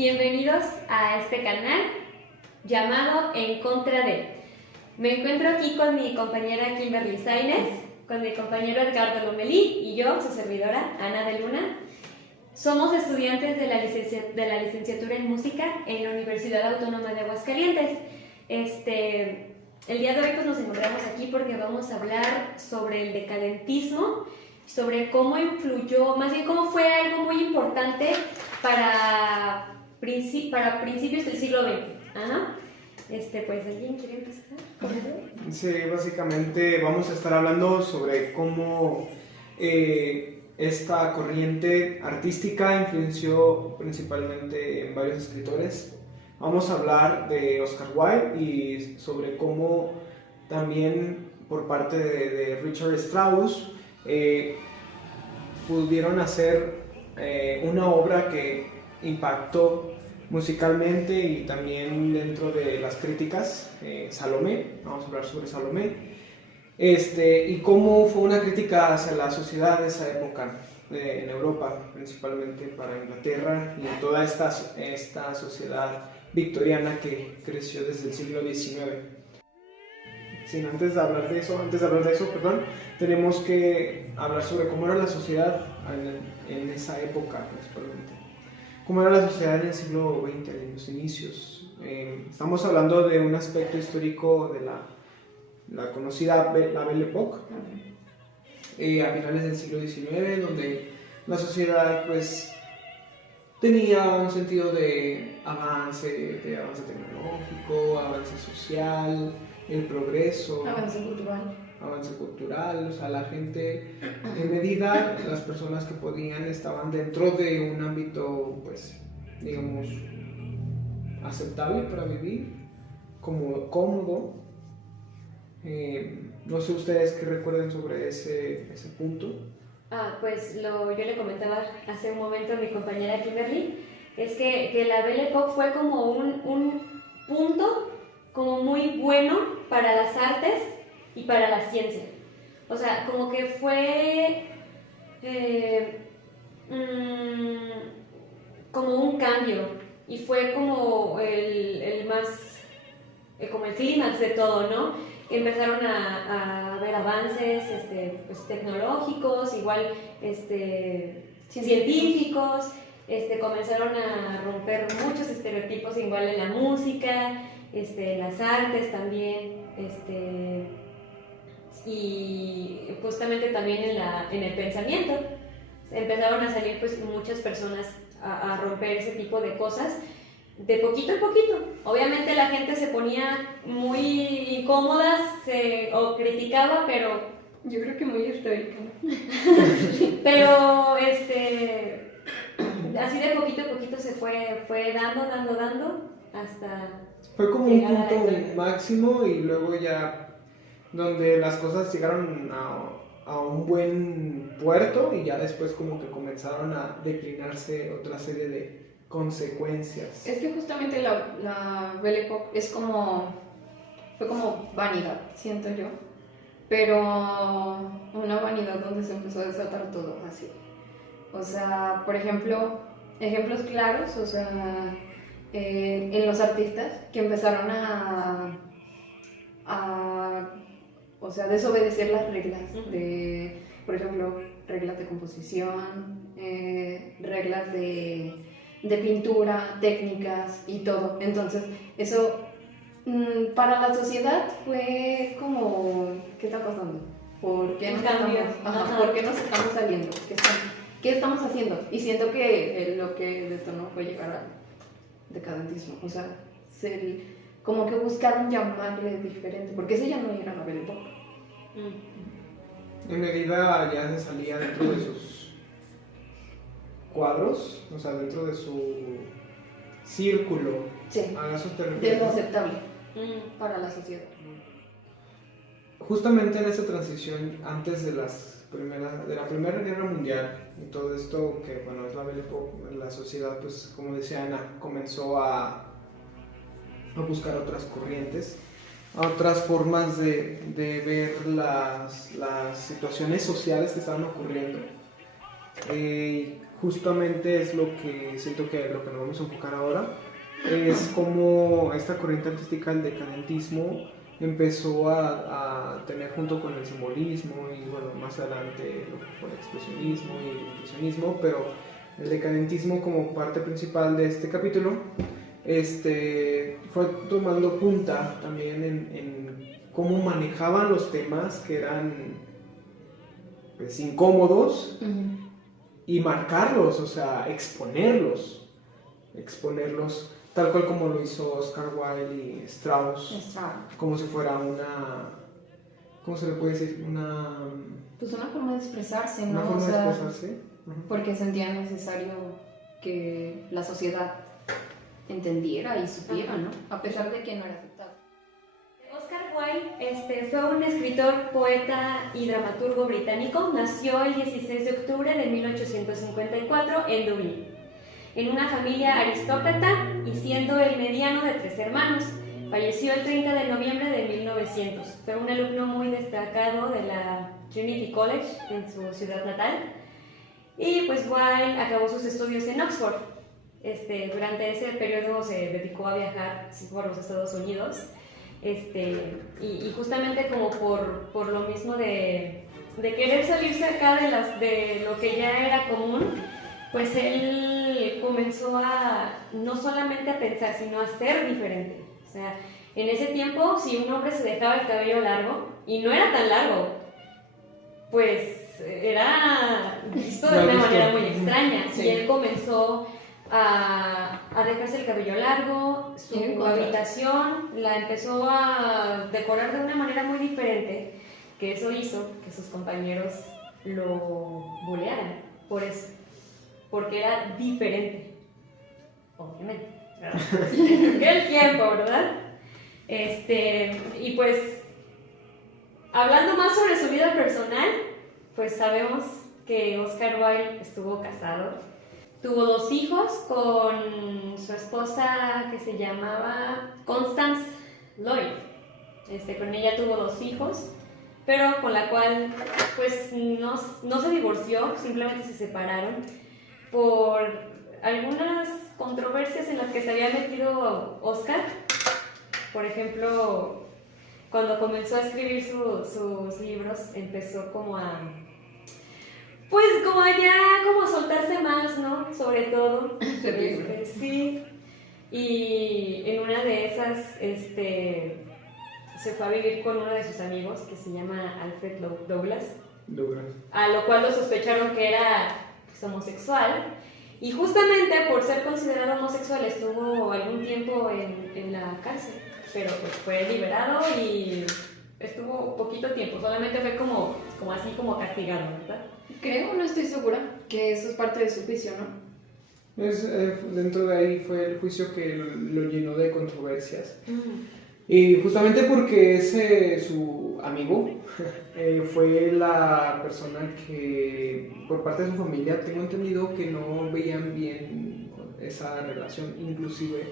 bienvenidos a este canal llamado En Contra de. Me encuentro aquí con mi compañera Kimberly Sainz, con mi compañero Edgardo Lomelí y yo, su servidora, Ana de Luna. Somos estudiantes de la licenciatura en música en la Universidad Autónoma de Aguascalientes. El día de hoy pues, nos encontramos aquí porque vamos a hablar sobre el decadentismo, sobre cómo influyó, más bien cómo fue algo muy importante para principios del siglo XX. Ajá. Pues, ¿alguien quiere empezar? Sí, básicamente vamos a estar hablando sobre cómo esta corriente artística influenció principalmente en varios escritores. Vamos a hablar de Oscar Wilde y sobre cómo también por parte de Richard Strauss pudieron hacer una obra que impactó musicalmente y también dentro de las críticas, Salomé. Vamos a hablar sobre Salomé, y cómo fue una crítica hacia la sociedad de esa época en Europa, principalmente para Inglaterra y en toda esta sociedad victoriana que creció desde el siglo XIX. Sí, antes de hablar de eso, tenemos que hablar sobre cómo era la sociedad en esa época, principalmente. Cómo era la sociedad en el siglo XX, en los inicios. Estamos hablando de un aspecto histórico de la conocida la Belle Époque, a finales del siglo XIX, donde la sociedad pues tenía un sentido de avance tecnológico, avance social, el progreso, avance cultural, o sea, la gente, en medida, las personas que podían estaban dentro de un ámbito, pues, digamos, aceptable para vivir, como cómodo. No sé ustedes qué recuerden sobre ese punto. Pues yo le comentaba hace un momento a mi compañera Kimberly, es que la Belle Époque fue como un punto como muy bueno para las artes y para la ciencia. O sea, como que fue como un cambio y fue como el como el clímax de todo, ¿no? Empezaron a haber avances pues, tecnológicos, igual científicos, comenzaron a romper muchos estereotipos igual en la música, en las artes también, y justamente también en el pensamiento. Empezaron a salir pues muchas personas a romper ese tipo de cosas de poquito en poquito. Obviamente la gente se ponía muy incómoda o criticaba, pero yo creo que muy histórica. pero así de poquito a poquito se fue dando hasta fue como un punto máximo y luego ya donde las cosas llegaron a un buen puerto y ya después como que comenzaron a declinarse otra serie de consecuencias. Es que justamente la Belle Époque fue como vanidad, siento yo, pero una vanidad donde se empezó a desatar todo así. O sea, por ejemplo, ejemplos claros, o sea, en los artistas que empezaron o sea, desobedecer las reglas de, por ejemplo, reglas de composición, reglas de pintura, técnicas y todo. Entonces, eso para la sociedad fue como, ¿qué está pasando? ¿Por qué nos estamos saliendo? ¿Qué estamos haciendo? Y siento que lo que detonó fue llegar al decadentismo. O sea, como que buscaron llamarle diferente, porque ese ya no era la Belle Époque. En medida ya se salía dentro de sus cuadros, o sea, dentro de su círculo. Sí, de lo aceptable para la sociedad. Justamente en esa transición, antes de la Primera Guerra Mundial y todo esto que, bueno, es la Belle Époque, la sociedad, pues, como decía Ana, comenzó a buscar otras corrientes, otras formas de ver las situaciones sociales que estaban ocurriendo. Justamente es lo que siento que lo que nos vamos a enfocar ahora, es como esta corriente artística, el decadentismo, empezó a tener junto con el simbolismo y bueno, más adelante lo que fue el expresionismo y el impresionismo, pero el decadentismo como parte principal de este capítulo fue tomando punta también en cómo manejaban los temas que eran pues, incómodos y marcarlos, o sea, exponerlos tal cual como lo hizo Oscar Wilde y Strauss, como si fuera ¿cómo se le puede decir? Pues una forma de expresarse, ¿no? Una forma de expresarse. Porque sentía necesario que la sociedad entendiera y supiera, ¿no? A pesar de que no era aceptado. Oscar Wilde fue un escritor, poeta y dramaturgo británico. Nació el 16 de octubre de 1854 en Dublín, en una familia aristócrata y siendo el mediano de 3 hermanos. Falleció el 30 de noviembre de 1900. Fue un alumno muy destacado de la Trinity College en su ciudad natal. Y pues Wilde acabó sus estudios en Oxford. Durante ese periodo se dedicó a viajar por los Estados Unidos. Y justamente como por lo mismo de querer salirse acá de lo que ya era común, pues él comenzó a no solamente a pensar, sino a ser diferente. O sea, en ese tiempo, si un hombre se dejaba el cabello largo, y no era tan largo, pues era visto de una manera muy extraña. Sí. Y él comenzó a dejarse el cabello largo, su habitación la empezó a decorar de una manera muy diferente, que eso hizo que sus compañeros lo bulearan por eso, porque era diferente, obviamente, el tiempo, ¿verdad? Y pues, hablando más sobre su vida personal, pues sabemos que Oscar Wilde estuvo casado. Tuvo 2 hijos con su esposa que se llamaba Constance Lloyd. Con ella tuvo 2 hijos, pero con la cual pues no se divorció, simplemente se separaron por algunas controversias en las que se había metido Oscar. Por ejemplo, cuando comenzó a escribir sus libros, empezó como a soltarse más, ¿no? Sobre todo. Sí. Y en una de esas, se fue a vivir con uno de sus amigos que se llama Alfred Douglas. A lo cual lo sospecharon que era pues, homosexual. Y justamente por ser considerado homosexual estuvo algún tiempo en la cárcel. Pero pues fue liberado y estuvo poquito tiempo. Solamente fue como así como castigado, ¿verdad? Creo, no estoy segura, que eso es parte de su juicio, ¿no? Dentro de ahí fue el juicio que lo llenó de controversias. Y justamente porque su amigo fue la persona que, por parte de su familia, tengo entendido que no veían bien esa relación, inclusive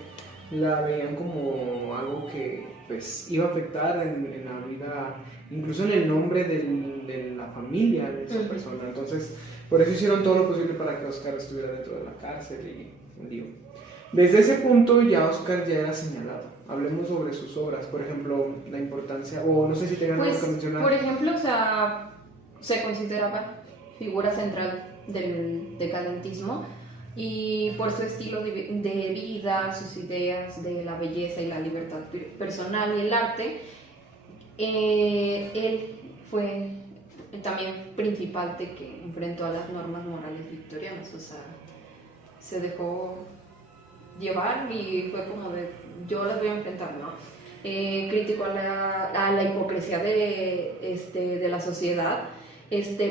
la veían como algo que pues iba a afectar en la vida, incluso en el nombre de la familia de esa persona. Entonces, por eso hicieron todo lo posible para que Oscar estuviera dentro de la cárcel y un lío. Desde ese punto ya Oscar ya era señalado. Hablemos sobre sus obras, por ejemplo, la importancia, o no sé si tengan algo que mencionar. Por ejemplo, o sea, se consideraba figura central del decadentismo, y por su estilo de vida, sus ideas de la belleza y la libertad personal y el arte, él fue también principal de que enfrentó a las normas morales victorianas. O sea, se dejó llevar y fue como de, yo las voy a enfrentar, ¿no? Criticó a la hipocresía de la sociedad,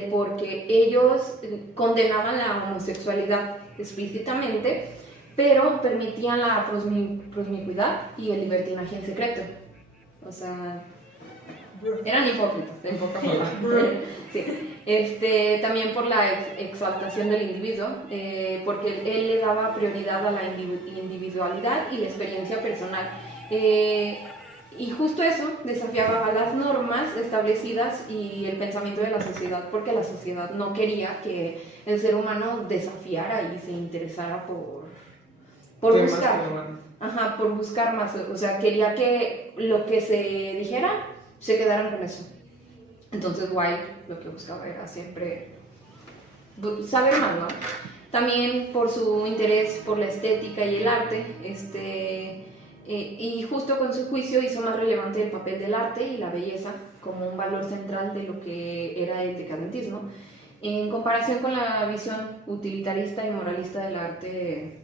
porque ellos condenaban la homosexualidad explícitamente, pero permitían la promiscuidad y el libertinaje en secreto. O sea, eran hipócritas, en pocas palabras. Sí. También por la exaltación del individuo, porque él le daba prioridad a la individualidad y la experiencia personal. Y justo eso desafiaba a las normas establecidas y el pensamiento de la sociedad, porque la sociedad no quería que el ser humano desafiara y se interesara por Temas buscar. que van- Ajá, por buscar más. O sea, quería que lo que se dijera se quedaran con eso. Entonces, Wilde lo que buscaba era siempre saber más, ¿no? También por su interés por la estética y el arte, y justo con su juicio hizo más relevante el papel del arte y la belleza como un valor central de lo que era el decadentismo, en comparación con la visión utilitarista y moralista del arte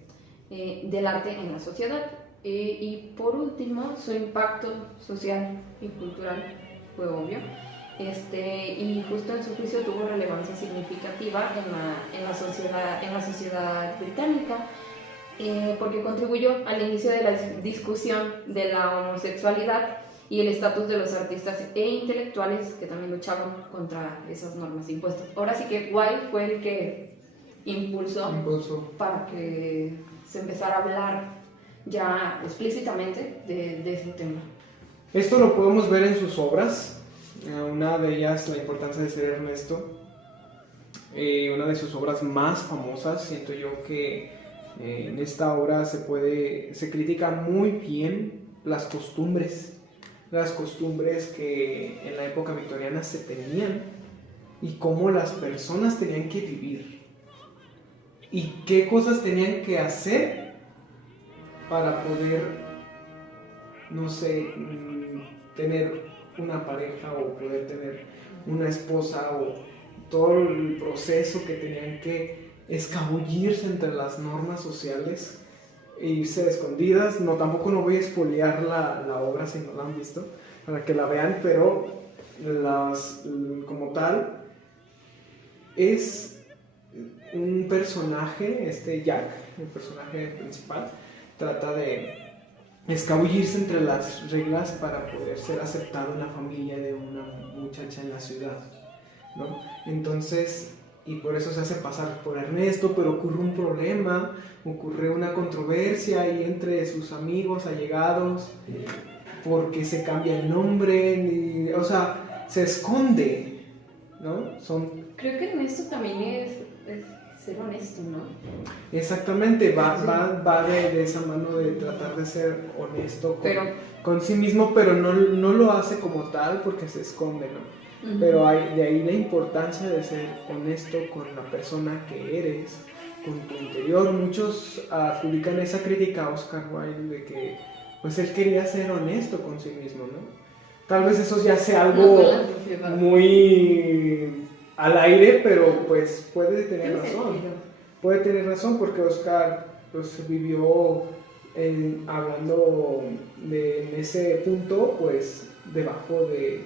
en la sociedad. Y por último, su impacto social y cultural fue obvio. Y justo en su juicio tuvo relevancia significativa en la sociedad británica, porque contribuyó al inicio de la discusión de la homosexualidad y el estatus de los artistas e intelectuales que también luchaban contra esas normas impuestas. Ahora sí que Wilde fue el que impulsó para que se empezara a hablar ya explícitamente de ese tema. Esto lo podemos ver en sus obras. Una de ellas, La importancia de ser Ernesto. Una de sus obras más famosas, siento yo que en esta obra se critica muy bien las costumbres que en la época victoriana se tenían y cómo las personas tenían que vivir y qué cosas tenían que hacer para poder, no sé, tener una pareja o poder tener una esposa, o todo el proceso que tenían que escabullirse entre las normas sociales e irse escondidas. No, tampoco no voy a espolear la obra si no la han visto, para que la vean, pero como tal es un personaje, Jack, el personaje principal, trata de escabullirse entre las reglas para poder ser aceptado en la familia de una muchacha en la ciudad, ¿no? Entonces, y por eso se hace pasar por Ernesto, pero ocurre un problema, ocurre una controversia ahí entre sus amigos, allegados, porque se cambia el nombre, o sea, se esconde, ¿no? Creo que Ernesto también es ser honesto, ¿no? Exactamente, va de esa mano de tratar de ser honesto con sí mismo, pero no lo hace como tal porque se esconde, ¿no? Uh-huh. Pero de ahí la importancia de ser honesto con la persona que eres, con tu interior. Muchos adjudican esa crítica a Oscar Wilde de que pues él quería ser honesto con sí mismo, ¿no? Tal vez eso ya sea algo muy al aire, pero pues puede tener razón. Puede tener razón porque Oscar pues vivió hablando en ese punto pues debajo de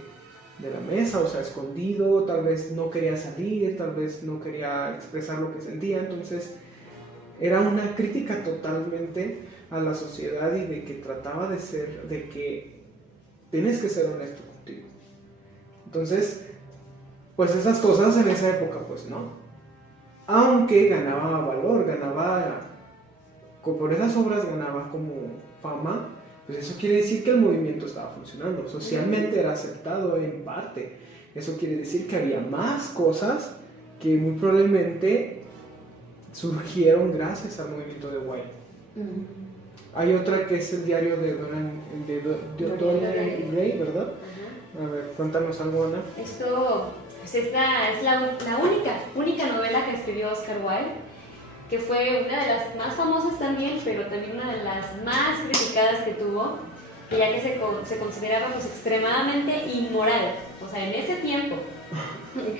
la mesa, o sea, escondido, tal vez no quería salir, tal vez no quería expresar lo que sentía, entonces era una crítica totalmente a la sociedad y de que trataba de que tienes que ser honesto contigo. Entonces, pues esas cosas en esa época, pues no. Aunque ganaba valor, por esas obras ganaba como fama, pues eso quiere decir que el movimiento estaba funcionando. Socialmente era aceptado en parte. Eso quiere decir que había más cosas que muy probablemente surgieron gracias al movimiento de Wilde. Hay otra que es el diario de Dorian Gray, ¿verdad? A ver, cuéntanos algo, Ana. Pues esta es la única novela que escribió Oscar Wilde, que fue una de las más famosas también, pero también una de las más criticadas que tuvo, ya que se consideraba pues extremadamente inmoral, o sea, en ese tiempo.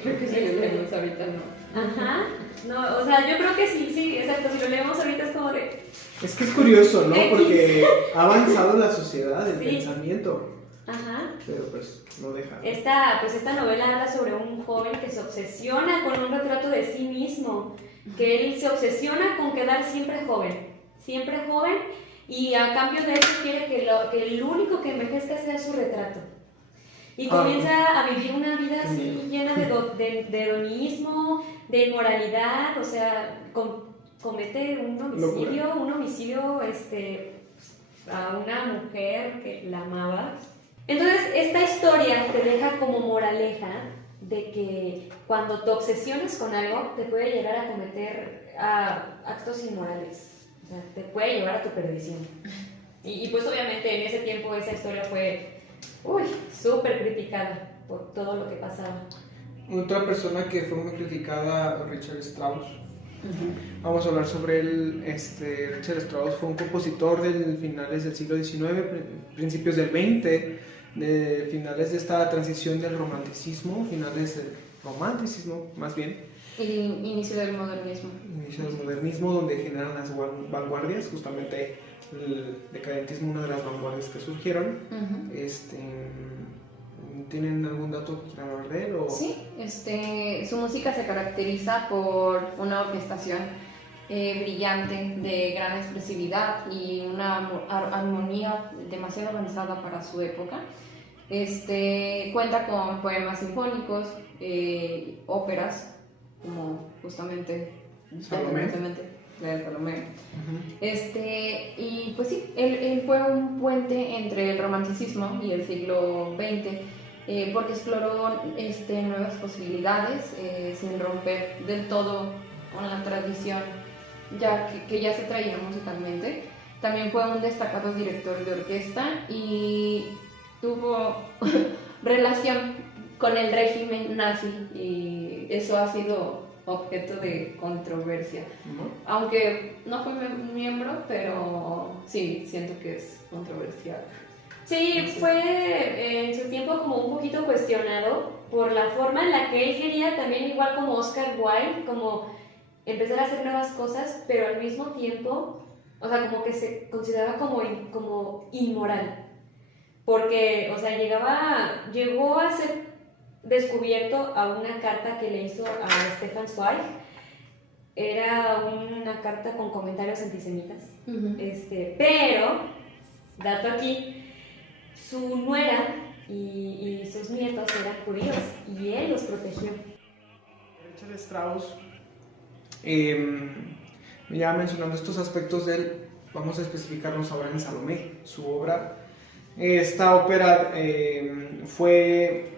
Creo que si lo leemos ahorita no. Ajá, no, o sea, yo creo que sí, exacto, si lo leemos ahorita es como de... Es que es curioso, ¿no? Porque ha avanzado la sociedad, el pensamiento. Ajá. Pero pues no deja. Esta novela habla sobre un joven que se obsesiona con un retrato de sí mismo, que él se obsesiona con quedar siempre joven, y a cambio de eso quiere que el único que envejezca sea su retrato. Y comienza a vivir una vida así llena de hedonismo, de inmoralidad, o sea, comete un homicidio a una mujer que la amaba Entonces, esta historia te deja como moraleja de que cuando te obsesionas con algo, te puede llegar a cometer actos inmorales. O sea, te puede llevar a tu perdición. Y pues obviamente en ese tiempo esa historia fue súper criticada por todo lo que pasaba. Otra persona que fue muy criticada, Richard Strauss. Vamos a hablar sobre él. Richard Strauss fue un compositor del finales del siglo XIX, principios del XX, de finales de esta transición del romanticismo, más bien. Inicio del modernismo. Inicio del modernismo, donde generan las vanguardias, justamente el decadentismo, una de las vanguardias que surgieron. ¿Tienen algún dato que quieran hablar de él? O... Sí, su música se caracteriza por una orquestación brillante, de gran expresividad y una armonía demasiado avanzada para su época. Cuenta con poemas sinfónicos, óperas, como justamente Salomé. De Salomé. Y pues sí, él fue un puente entre el romanticismo y el siglo XX, porque exploró nuevas posibilidades sin romper del todo con la tradición que ya se traía musicalmente. También fue un destacado director de orquesta y tuvo relación con el régimen nazi, y eso ha sido objeto de controversia. Aunque no fue miembro, pero sí, siento que es controversial. Sí, fue en su tiempo como un poquito cuestionado por la forma en la que él quería también, igual como Oscar Wilde, como empezar a hacer nuevas cosas, pero al mismo tiempo, o sea, como que se consideraba como inmoral. Porque, o sea, llegó a ser descubierto a una carta que le hizo a Stefan Zweig. Era una carta con comentarios antisemitas. Pero, dato aquí, su nuera y sus nietos eran judíos y él los protegió. Richard Strauss, ya mencionando estos aspectos de él, vamos a especificarnos ahora en Salomé, su obra. Esta ópera fue,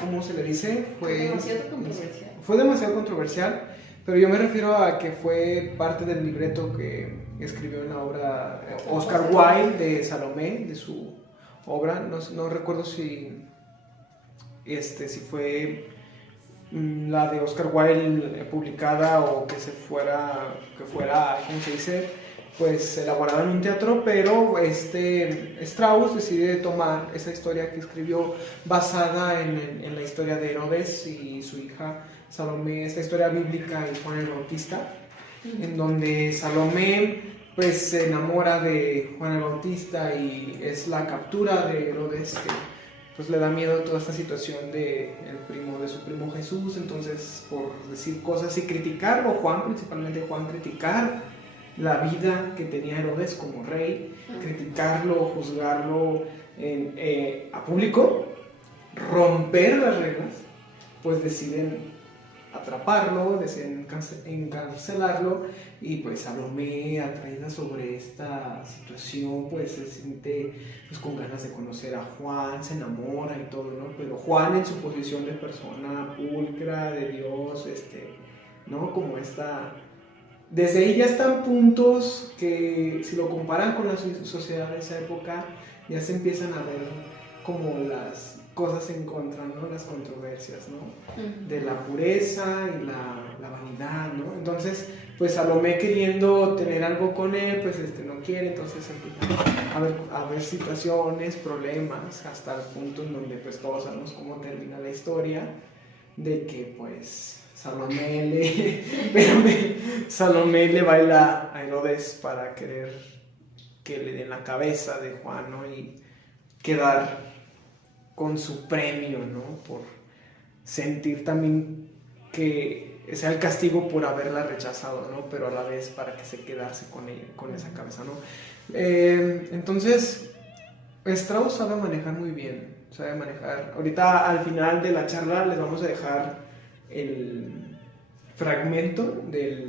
¿cómo se le dice? Fue demasiado controversial, pero yo me refiero a que fue parte del libreto que escribió en la obra Oscar Wilde de Salomé, de su obra. No recuerdo si fue la de Oscar Wilde publicada o que fuera, ¿cómo se dice? Pues elaborada en un teatro, pero Strauss decide tomar esa historia que escribió basada en la historia de Herodes y su hija Salomé, esta historia bíblica y Juan el Bautista, en donde Salomé pues se enamora de Juan el Bautista y es la captura de Herodes, que pues le da miedo toda esta situación de su primo Jesús. Entonces, por decir cosas y criticarlo, principalmente Juan, criticar la vida que tenía Herodes como rey, criticarlo, juzgarlo a público, romper las reglas, pues deciden atraparlo, deciden encarcelarlo, y pues Salomé, atraída sobre esta situación, pues se siente pues con ganas de conocer a Juan, se enamora y todo, ¿no? Pero Juan, en su posición de persona pulcra, de Dios, ¿no? Como esta... Desde ahí ya están puntos que, si lo comparan con la sociedad de esa época, ya se empiezan a ver como las cosas en contra, ¿no? Las controversias, ¿no? De la pureza y la vanidad, ¿no? Entonces, pues Salomé, queriendo tener algo con él, pues no quiere. Entonces empiezan a haber situaciones, problemas, hasta el punto en donde pues todos sabemos cómo termina la historia, de que pues Salomé le baila a Herodes para querer que le den la cabeza de Juan, ¿no? Y quedar con su premio, ¿no? Por sentir también que sea el castigo por haberla rechazado, ¿no? Pero a la vez para que se quedase con esa cabeza, ¿no? Entonces, Strauss sabe manejar muy bien, sabe manejar. Ahorita al final de la charla les vamos a dejar el fragmento de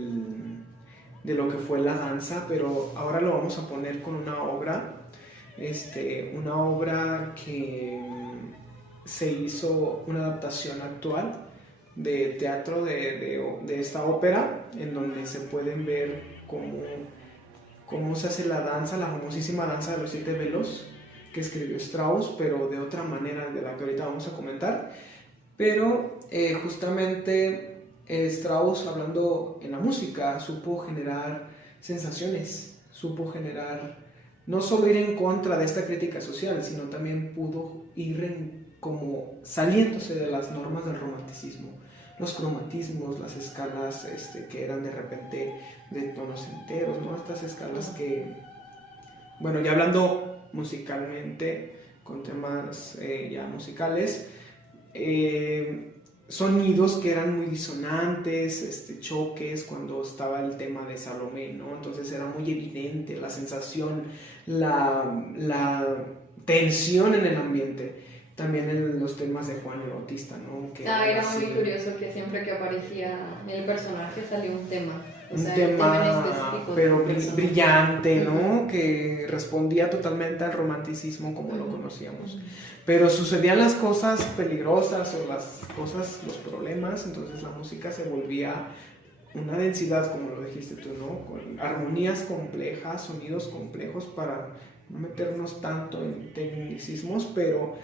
lo que fue la danza, pero ahora lo vamos a poner con una obra una obra que se hizo una adaptación actual de teatro de esta ópera, en donde se pueden ver cómo se hace la danza, la famosísima danza de los 7 velos, que escribió Strauss, pero de otra manera de la que ahorita vamos a comentar. Pero justamente Strauss, hablando en la música, supo generar sensaciones, supo generar, no solo ir en contra de esta crítica social, sino también pudo ir como saliéndose de las normas del romanticismo, los cromatismos, las escalas que eran de repente de tonos enteros, ¿no? Estas escalas que, bueno, ya hablando musicalmente, con temas ya musicales, sonidos que eran muy disonantes, choques cuando estaba el tema de Salomé, ¿no? Entonces era muy evidente la sensación, la tensión en el ambiente. También en los temas de Juan el Bautista, ¿no? Que era muy curioso que siempre que aparecía el personaje salía un tema. O sea, un tema en específico pero brillante, ¿no? Que respondía totalmente al romanticismo como lo conocíamos. Pero sucedían las cosas peligrosas o los problemas, entonces la música se volvía una densidad, como lo dijiste tú, ¿no? Con armonías complejas, sonidos complejos, para no meternos tanto en tecnicismos, pero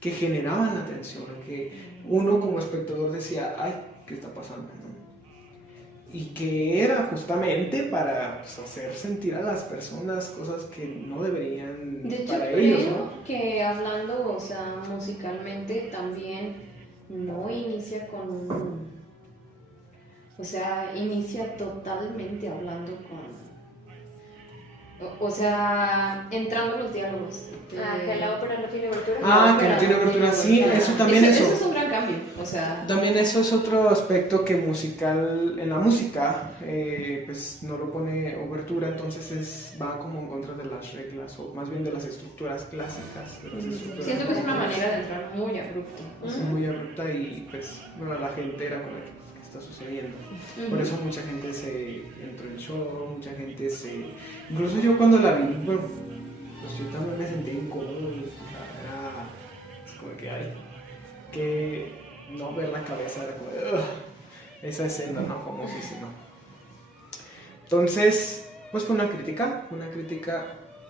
que generaban la atención, que uno como espectador decía, ay, ¿qué está pasando? ¿No? Y que era justamente para hacer sentir a las personas cosas que no deberían de hecho, para creo ellos, ¿no? que hablando, o sea, musicalmente también no inicia o sea, inicia totalmente hablando o sea, entrando en los diálogos. Que la ópera no tiene obertura. Que no tiene obertura, sí, eso también Eso es un gran cambio, o sea... También eso es otro aspecto que en la música, pues no lo pone obertura, entonces va como en contra de las reglas, o más bien de las estructuras clásicas. Siento que es una manera de entrar muy abrupta. Es muy abrupta y pues, bueno, la gente era como, ¿qué está sucediendo? Por eso mucha gente se entró en shock, mucha gente incluso yo cuando la vi, bueno, pues yo también me sentí incómodo, era como que, ay, que no ver la cabeza, era como, esa escena, ¿no? Famosísima. Entonces, pues fue una crítica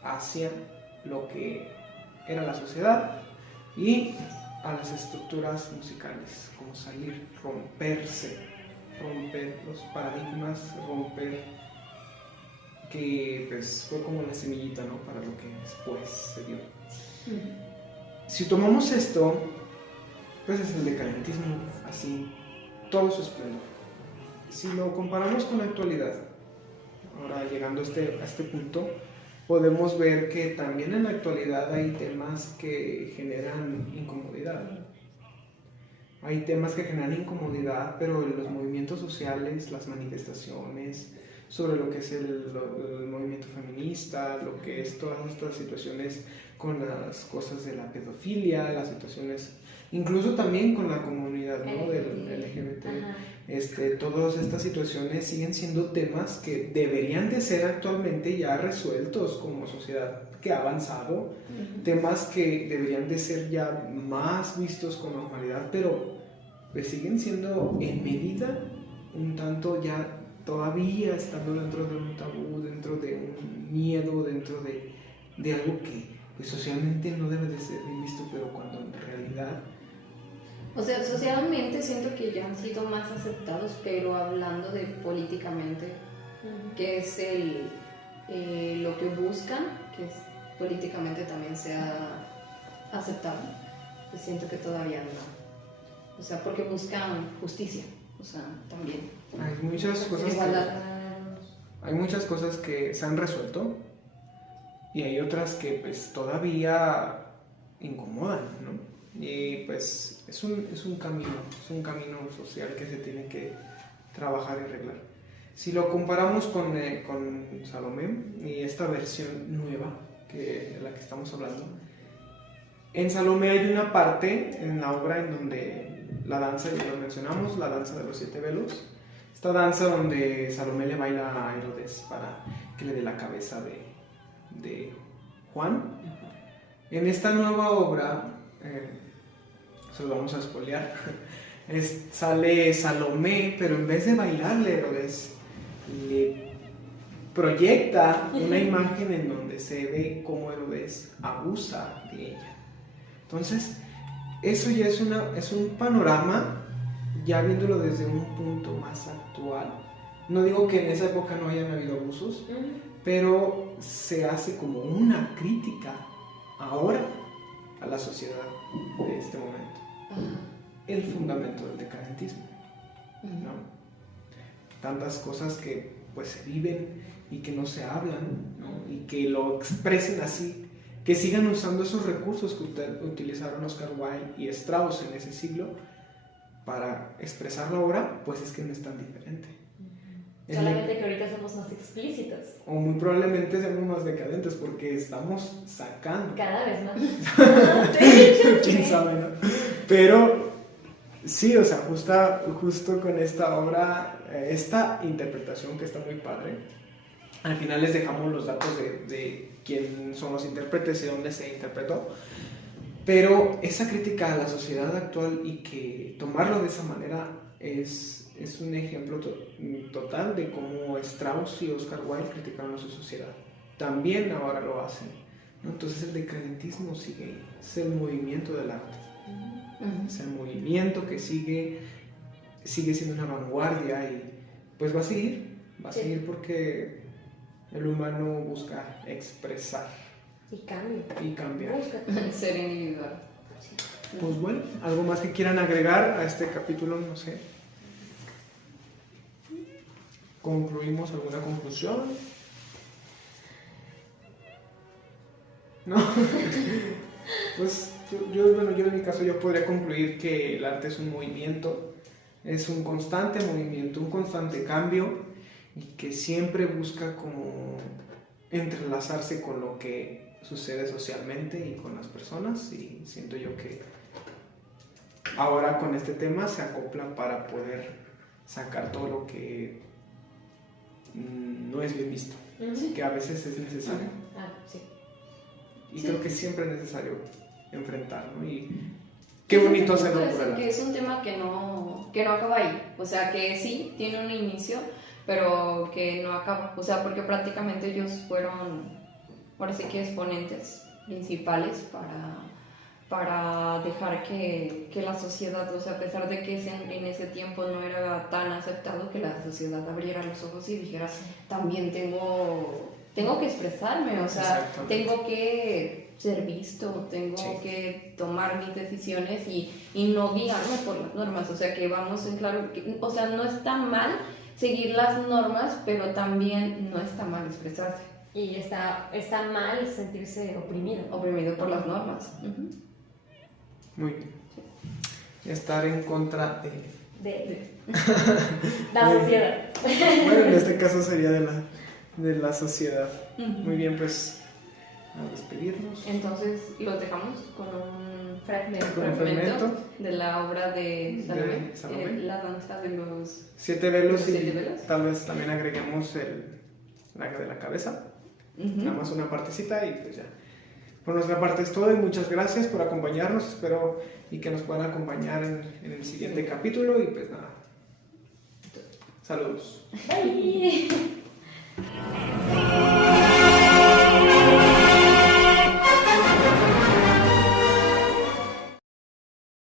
hacia lo que era la sociedad y a las estructuras musicales, como salir, romper los paradigmas, que pues fue como la semillita, ¿no? Para lo que después se dio. Si tomamos esto, pues es el decadentismo, así, todo su esplendor. Si lo comparamos con la actualidad, ahora llegando a este punto, podemos ver que también en la actualidad hay temas que generan incomodidad. Hay temas que generan incomodidad, pero en los movimientos sociales, las manifestaciones, sobre lo que es el movimiento feminista, lo que es todas estas situaciones con las cosas de la pedofilia, las situaciones, incluso también con la comunidad, ¿no? del LGBT. Todas estas situaciones siguen siendo temas que deberían de ser actualmente ya resueltos como sociedad que ha avanzado, temas que deberían de ser ya más vistos con normalidad, pero pues siguen siendo en medida un tanto ya todavía estando dentro de un tabú, dentro de un miedo, dentro de algo que pues socialmente no debe de ser bien visto, pero cuando en realidad... O sea, socialmente siento que ya han sido más aceptados, pero hablando de políticamente, que es lo que buscan, que políticamente también sea aceptado, pues siento que todavía no. O sea, porque buscan justicia, o sea, también. Hay muchas cosas hay muchas cosas que se han resuelto y hay otras que pues todavía incomodan, ¿no? Y pues es un camino social que se tiene que trabajar y arreglar. Si lo comparamos con Salomé y esta versión nueva de la que estamos hablando, en Salomé hay una parte en la obra en donde la danza, ya lo mencionamos, la danza de los 7 velos, esta danza donde Salomé le baila a Herodes para que le dé la cabeza de Juan. En esta nueva obra, se lo vamos a spoilear, sale Salomé, pero en vez de bailarle Herodes, le proyecta una imagen en donde se ve cómo Herodes abusa de ella. Entonces, eso ya es un panorama, ya viéndolo desde un punto más actual. No digo que en esa época no hayan habido abusos, pero se hace como una crítica ahora a la sociedad de este momento. El fundamento del decadentismo, ¿no? Tantas cosas que pues se viven y que no se hablan, ¿no? Y que lo expresen así, que sigan usando esos recursos que utilizaron Oscar Wilde y Strauss en ese siglo para expresar la obra, pues es que no es tan diferente. Solamente que ahorita somos más explícitos. O muy probablemente seamos más decadentes porque estamos sacando. Cada vez más. ¿Quién sabe, no? Pero sí, o sea, justo con esta obra, esta interpretación que está muy padre. Al final les dejamos los datos de quién son los intérpretes y dónde se interpretó. Pero esa crítica a la sociedad actual y que tomarlo de esa manera es un ejemplo total de cómo Strauss y Oscar Wilde criticaron a su sociedad. También ahora lo hacen, ¿no? Entonces el decadentismo sigue ahí, es el movimiento del arte. Es el movimiento que sigue siendo una vanguardia y pues va a seguir porque el humano busca expresar y cambiar. Ser individual. Pues bueno, algo más que quieran agregar a este capítulo, no sé. ¿Concluimos alguna conclusión? ¿No? Pues yo en mi caso yo podría concluir que el arte es un movimiento, es un constante movimiento, un constante cambio y que siempre busca como entrelazarse con lo que sucede socialmente y con las personas, y siento yo que ahora con este tema se acopla para poder sacar todo lo que no es bien visto, que a veces es necesario. Sí. Y creo que siempre es necesario enfrentar, ¿no? Y qué bonito hacerlo por el arte. Que es un tema que no acaba ahí, o sea, que sí tiene un inicio, pero que no acaba, o sea, porque prácticamente ellos fueron, ahora sí que exponentes principales para dejar que la sociedad, o sea, a pesar de que en ese tiempo no era tan aceptado, que la sociedad abriera los ojos y dijera, también tengo que expresarme, o sea, tengo que ser visto, tengo que tomar mis decisiones y no guiarme por las normas, o sea, que vamos en claro, o sea, no está mal seguir las normas, pero también no está mal expresarse. Y está mal sentirse oprimido por las normas. Muy bien. Estar en contra de la sociedad. Bueno, en este caso sería de la sociedad. Muy bien, pues a despedirnos. Entonces los dejamos con un fragmento de la obra de Salomé. La danza de los 7 velos, ¿7 velos? Tal vez también agreguemos la de la cabeza. Nada más una partecita y pues ya. Por nuestra parte es todo y muchas gracias por acompañarnos. Espero y que nos puedan acompañar en el siguiente capítulo y pues nada. Saludos. Bye.